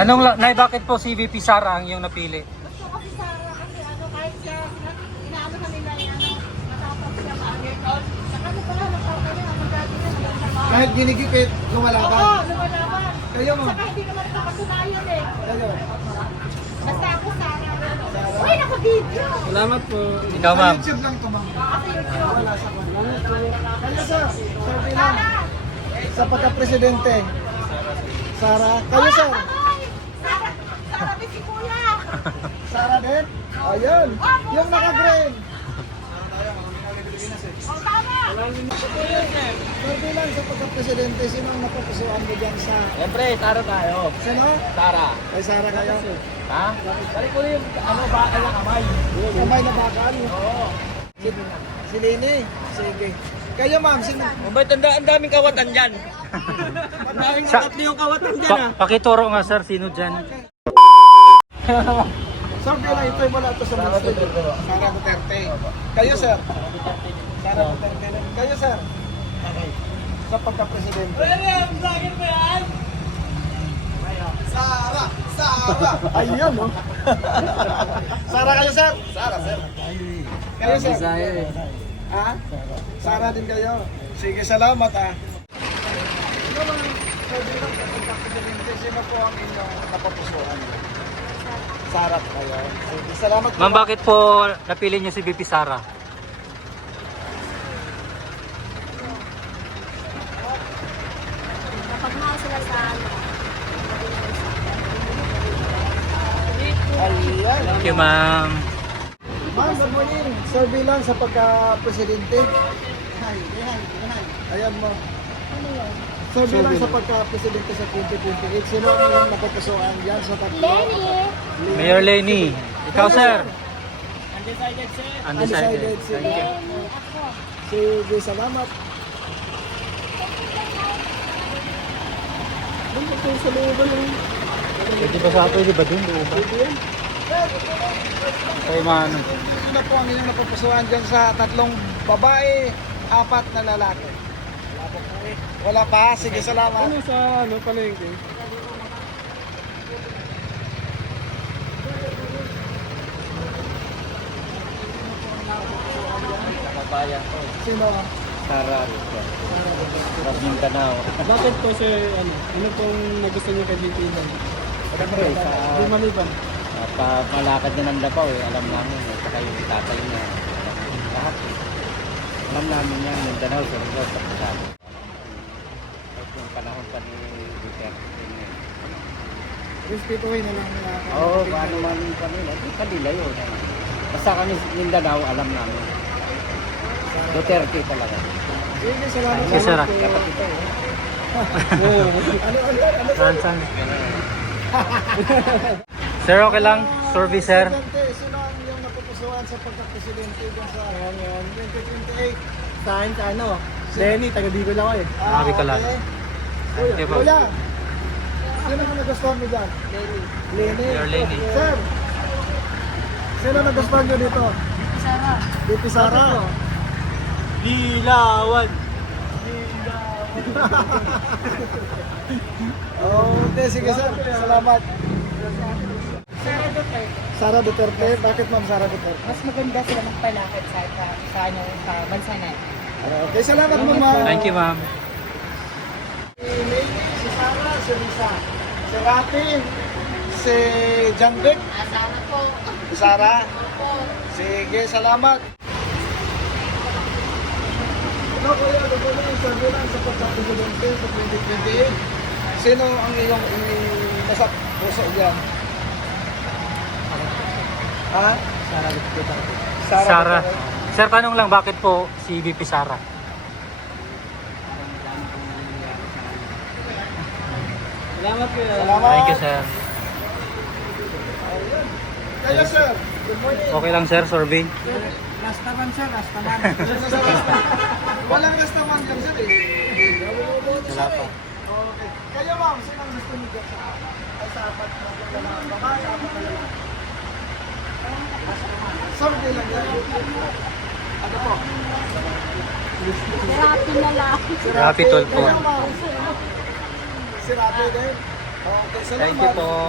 Nay, bakit po si VP Sara ang iyong napili? Gusto ko si Sarah kasi kahit siya, inaano na nila matapos siya maangin. Saka ano pala, nagpapalala, magdati na magdasama. Kahit ginigipit, lumalaban. Oo, lumalaban. Kayo mo. Saka hindi naman nakatunayan eh. Kayo. Basta ako Sarah. Uy, naka-video. Salamat po. Ikaw, ma'am. Sa YouTube lang to, ma'am. Kasi YouTube. Wala sa kanya. Kayo, sir. Sabi lang. Sarah! Sa pagka-presidente. Sara. Kayo, sir. Sarah! Sarah, di si Kuya! Sara din. Ayun. Yung naka-green. O, tama! Sabi lang sa pagka-presidente, sino ang napapusuan mo dyan sa... Siyempre, Tara tayo. Sino? Tara. Ay, Sara kayo. Ha? Balik ko yung bakal ng kamay. Kamay na bakal. Oo. Si Lini. Sige. Kayo, ma'am. Sino? Mabait, ang daming kawatan dyan. Ang daming tatlo yung kawatan dyan ah. Pakituro nga sir, sino dyan? Sir, kailan ito yung wala ito sa mga studio? Sara Duterte. Kayo, sir? Sara Duterte. Kayo, sir? Sa pagka-presidente. Sara! Sara! Ayun, no? Sara kayo, sir? Sara, sir. Kayo, sir? Ha? Sara din kayo. Sige, salamat, ah. Ano ba, pwede lang sa pagka-presidente, sino po ang inyong napapusuan? Sara kayo. Sige, salamat po. Ma'am, bakit po napili niyo si VP Sara? Napagmahal sila sa ano. Ayan. Thank you, ma'am. Ma'am, good morning. Survey lang sa pagka-presidente. Ayan mo. Survey lang sa pagka-presidente sa 2028. Sino ang ilang napapusuan dyan sa tatlo? Lenny! Mayor Lenny. Ikaw, sir? Undecided, sir. Undecided. Sige. Lenny, ako. Sige, salamat. Doon ko sa looban yung... Pwede ba sa ato? Ba dun? Pwede yan. Kaya man. Sino po ang inyong napapusuan dyan sa tatlong babae, 4 na lalaki? Wala pa? Sige, salamat. Ano sa palengke? Kabayan ko. Sino? Tara. Rabing Tanaw. Bakit po sir, ano pong nagustuhan niyo kay VP Dan? Siyempre, Di maliban. malakad niya ng Davao eh. Alam namin eh. Saka yung tatay niya. Lahat eh. Alam namin yan. Mindanao, Surigao, sa Pasado. At yung panahon pa ni Duterte. Respetuhin na lang nila. Oo, paano man yung kanila. Hindi kanila yun. Basta kami Mindanao, alam namin. Duterte talaga. Sige, salamat. Sige, sir. Dapat ito eh. Ano? Saan? Sir, okay lang? Survey, sir. Presidente, sino ang iyong napupusuan sa pagka-presidente dun sa 2028? Saan sa ano? Lenny, taga Bicol ako eh. Sabi ko lang. okay. Thank you po. Kuya, sino ang nagustuhan mo dyan? Lenny. Mayor Lenny. Sir, sino nagustuhan nyo dito? Sarah. VP Sara. Dilawan! Okay, sige sir. Salamat. Sarah Duterte. Sara Duterte. Bakit ma'am Sara Duterte? Mas maganda sila magpalakad sa bansa na. Okay, salamat po ma'am. Thank you, ma'am. Si Lenny, si Sara, si Risa, si Rafi, si Janvic, Sana po. si Sara. Opo. Sige, salamat. Ano kuya, ano yung sabi lang sa pagka-presidente sa 2028? Sino ang iyong nasa puso dyan? Ha? Sara Duterte. Sara. Sir, tanong lang, bakit po si VP Sara? Salamat po. Salamat. Thank you, sir. Kayo sir, good morning. Okay lang, sir, survey. Last naman sir, last naman. Walang restaurant dyan sir eh. Wala pa. Okay. Kayo ma'am, sino ang gusto niyo dyan sa ay sa apat na babae, apat na lalaki? Survey lang yan. Ano po? Rapi na lang. Si Rapi Tulfo. Kayo ma'am. Si Rapi din. Okay, Thank you po.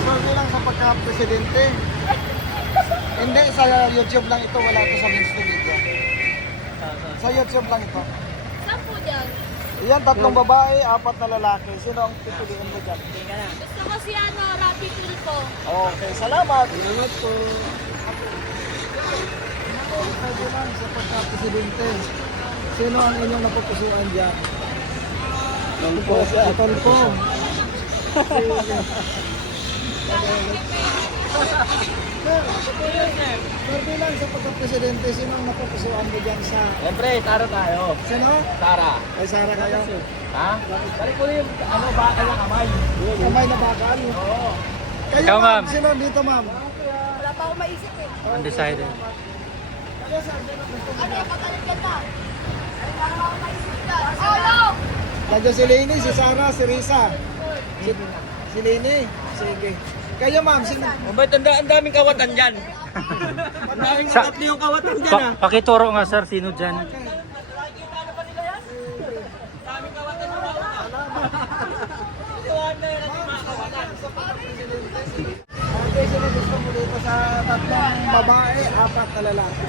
Sorry lang sa pagka-presidente. Hindi, sa YouTube lang ito. Wala ito sa mainstream media. Sa YouTube lang ito. Saan po dyan? Yan, 3 babae, 4 na lalaki. Sino ang pipiliin mo dyan? Gusto ko si Rapi Tulfo. Okay, salamat. Salamat po. Sabi lang sa pagka-presidente. Sino ang inyong napupusuan dyan? Tolpo. Tolpo. Sabi lang sa pagka-presidente, sino ang napupusuan mo dyan sa... Siyempre, Sara tayo. Sino? Sara. Kay Sara kayo? Ha? Balik ko yung baka ng kamay. Kamay na bakal. Oo. Kayo Ikaw, ma'am. Sino dito, ma'am? Wala pa akong maisip eh. Undecided. Kayo, sir. Sino gusto mo dyan? Patalit ka na. Wala pa akong maisip dyan. Olo! Nandiyan si Lenny, si Sara, si Risa. Si Lenny. Sige. Kayo, ma'am. Sino? Ba't ang daming kawatan dyan? Ang daming Sa- tatlo yung kawatan dyan ah. Pakituro nga sir, sino dyan? Okay, sino gusto mo dito sa 3 babae, 4 na lalaki?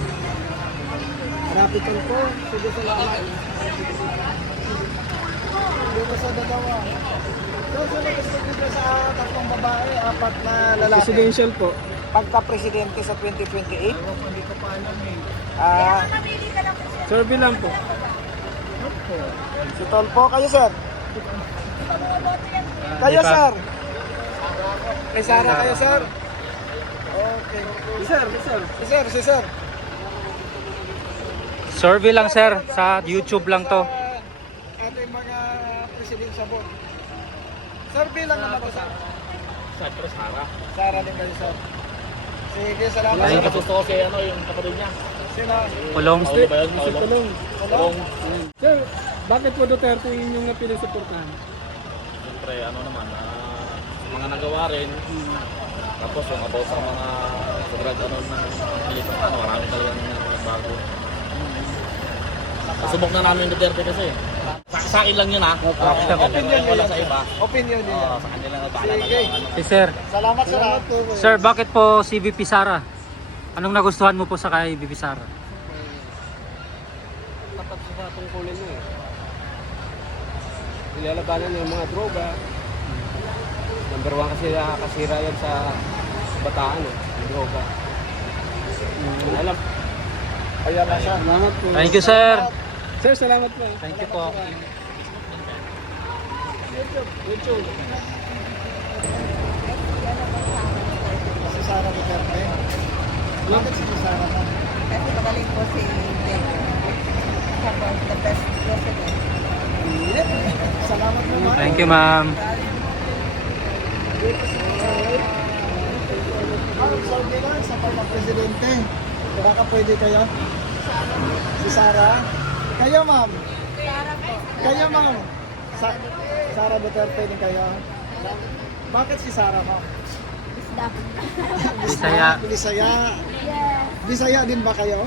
Rapid Tulfo. Sige, salamat. Dito sa dalawa. So, sino gusto dito sa 3 babae, 4 na lalaki? Presidential po. Pagka-presidente sa 2028? Hindi ko pa alam eh. Mamili ka lang po siya. Survey lang po. Si Tolpo, kayo sir? Kayo Di pa. sir? Kay Sara kayo sir? Okay. Si sir. Survey lang sir, sa YouTube lang to. Sa ating mga presidensya board. Survey lang naman to sir. Siyempre, Sara. Sara din kayo sir. Sige, salamat Thank sir. you. Gusto ko kay yung kapatid niya. Sino? Ulong. Paulo ba yun? Isip ko lang. Tulong. Sir, bakit po Duterte yung inyong pinasuportahan? Siyempre, mga nagawa rin. Tapos yung about sa mga drug Pilipino, marami talagang bago. Nasubok na namin yung Duterte kasi. Sa akin lang yun ha. Wala sa iba. Opinion niya. Oo, sa kanila na bahala Sige. na. Si sir. Salamat sir. Sir, bakit po si VP Sara? Anong nagustuhan mo po sa kay VP Sara? Tapat sa tungkulin niya eh. Nilalabanan yung mga droga. Number 1 kasi nakakasira yan sa bataan eh, yung droga. Alam. Ayan na siya. Salamat po. Thank you sir. Sir, salamat po. Thank you po. YouTube. Si Sara Duterte. Bakit si Sara ka? Kasi magaling po si Leo. Tapos the best president. Salamat naman. Thank you ma'am. Sabi lang sa pagka-presidente. Baka pwede kayo? Si Sara? Kayo ma'am? Sara po. Kayo ma'am? Sara Duterte din kayo? Bakit si Sara ma'am? Isda. Bisaya. Bisaya. Yes. Bisaya din ba kayo?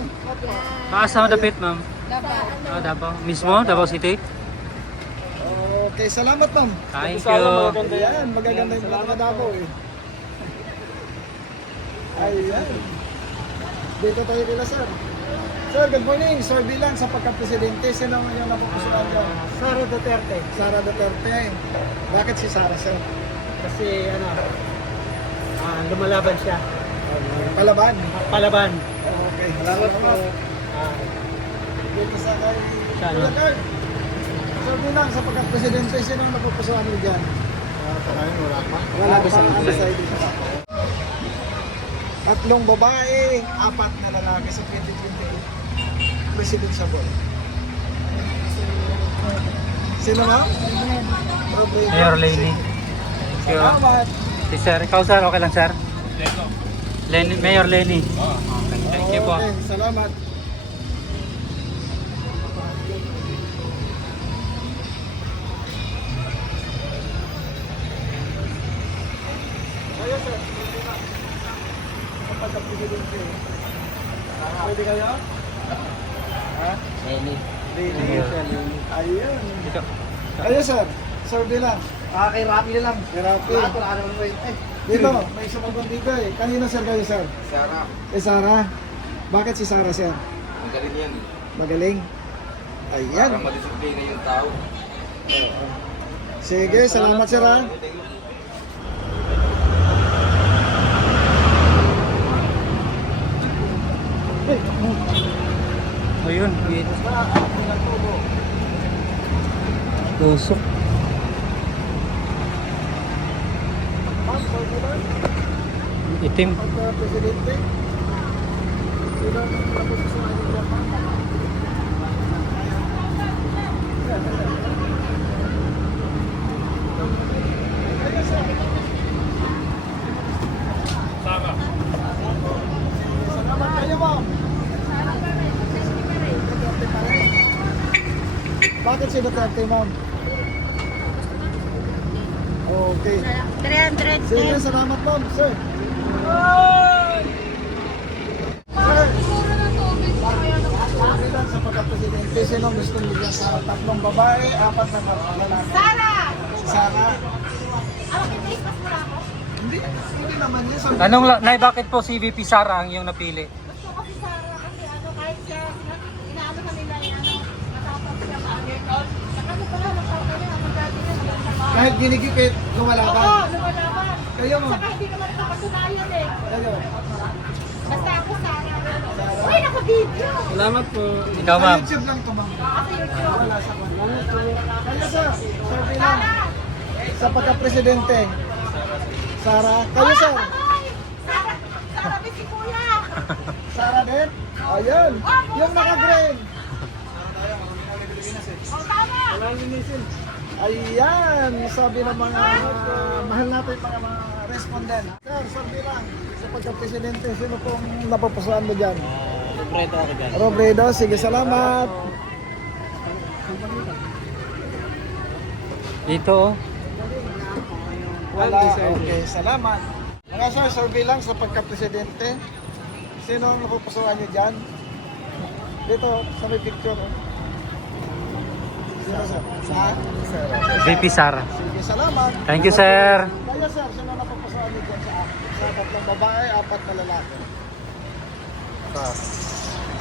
Paasa mo dapit ma'am? Dapat. Oh, Davao. Mismo? Davao City? Okay, salamat ma'am. Thank you. Ayan, magaganda yung mga Davao eh. Ayan. Dito tayo kila sir. Sir, good morning. Sir, bilang sa pagka-presidente, sino ang inyong napupusuan dyan? Sara Duterte. Sara Duterte. Bakit si Sara, sir? Kasi lumalaban siya. Palaban. Palaban. Okay, salamat po. Dito sa kay... Kuya Carl. Sir, bilang sa pagka-presidente, sino ang napupusuan mo dyan? Wala pa. Wala pa. Undecided pa. 3 babae, 4 na lalaki sa 2028 presidential board. Sino na? Mayor Lenny. Thank you. Salamat. Si sir. Ikaw sir, okay lang sir? Lenny, Mayor Lenny. Okay, thank you po. Okay, salamat. Kayo sir, kapag presidente, pwede kayo? Ha? Lenny. Really? Mayor. Ayun. Ikaw. Kayo sir, survey lang. Kay Rafi lang. Kay Rafi. Wala naman mo eh. Dito, may isang magbibigay. Kanina sir kayo sir? Sarah, Kay Sarah. Bakit si Sarah sir? ang galing yan. Magaling. Ayan. madisiplina yung tao. Sige, salamat sir ha. Ayun. Tusok. Itim. Pagka-presidente. Sino ang napusuan niyo dyan, ma'am? Salamat kayo, ma'am. Duterte pa rin. Bakit si Duterte, ma'am? Okay. 300 Sige, salamat, ma'am. Sir. Sir. Bilang sa pagka-presidente, sino ang gusto niya sa tatlong babae, apat na lalaki? Sara! Si Sara. Face-mask mo na ako? Hindi naman yun. So, Nay, bakit po si VP Sara ang iyong napili? Gusto ko si Sara kasi kahit siya, inaano ka nila matapang siya maangin. Saka pala, nagpapalala niya, ang dati niya, magandang bahay. kahit ginigipit, lumalaban. Oo, lumalaban. Kayo, ma'am. Saka hindi naman nakapatunayan eh. Kayo. Basta ako Sara. Uy, naka-video! Salamat po. Ikaw, Sa ma'am. YouTube lang to, ma'am. Kasi YouTube. Wala sa kanya. Kayo, sir. Survey lang. Sara! Sa pagka-presidente. Sara. Kayo, sir. Ay! Sara! Sara, may si Kuya! Sara din. Ayun. Yung naka-green. O, tama! Ayan, sabi ng mga mahal natin mga respondent. Sir, sabi lang, sa pagka-presidente, sino pong napapusuan mo dyan? Kompleto ako dyan. Robredo, sige, salamat. Dito, oh. Wala, okay, salamat. Mga sir, survey lang sa pagka-presidente. Sino ang napapusuan nyo dyan? Dito, sa may picture. Oh. Sino, sir? VP Sara. Sige, salamat. Thank you, sir. Kaya sir, sino napapusuan nyo dyan sa tatlong babae, apat na lalaki?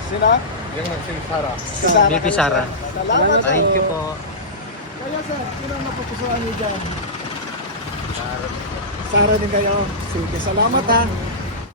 Sino? Yung si Sarah. Si Sara VP kayo, Sara. sir. Salamat. Thank you po. Kaya sir, sino ang napapusuan nyo dyan? Sara din kayo. Sige, salamat ha.